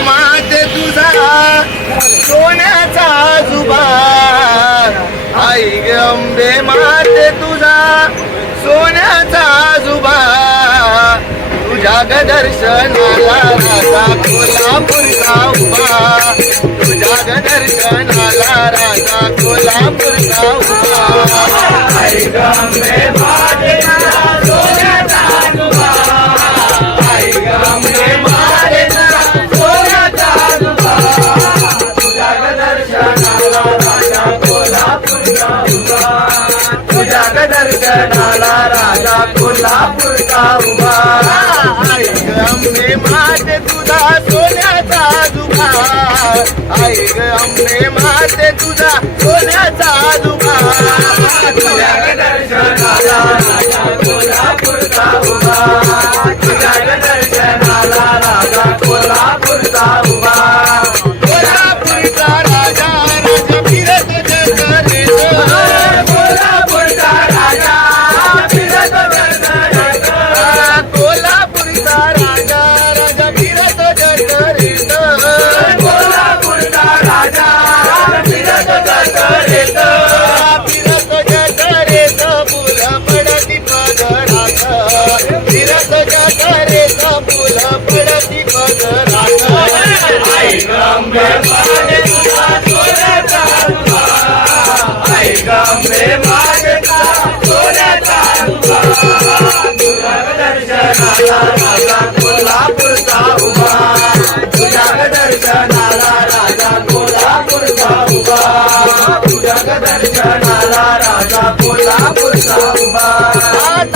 मात तुझा सोन्याचा आजोबा. आई गंबे मात तुझा सोन्याचा आजोबा. तुझ्या दर्शनाला कोल्हापूरचा उभा. कोल्हापूरचा उभा आईने माझे तुझा सोन्याचा दुभा आईने माझे तुझा सोन्याचा दुभा दिगंबे माझा सोन्याचा तुझा दर्शनाला राजा कोल्हापूरचा उभा. तुझ्या दर्शनाला राजा कोल्हापूरचा उभा. तुझ्या दर्शनाला राजा कोल्हापूरचा उभा.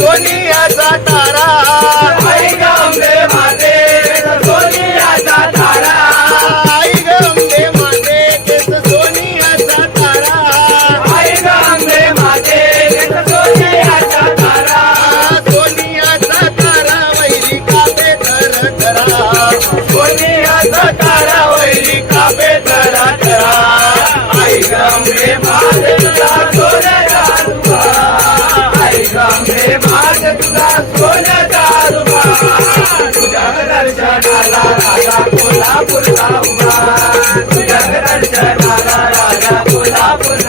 सोनियाचा तारा. राजा कोल्हापूरला उभा जगदंश राजा कोल्हापूर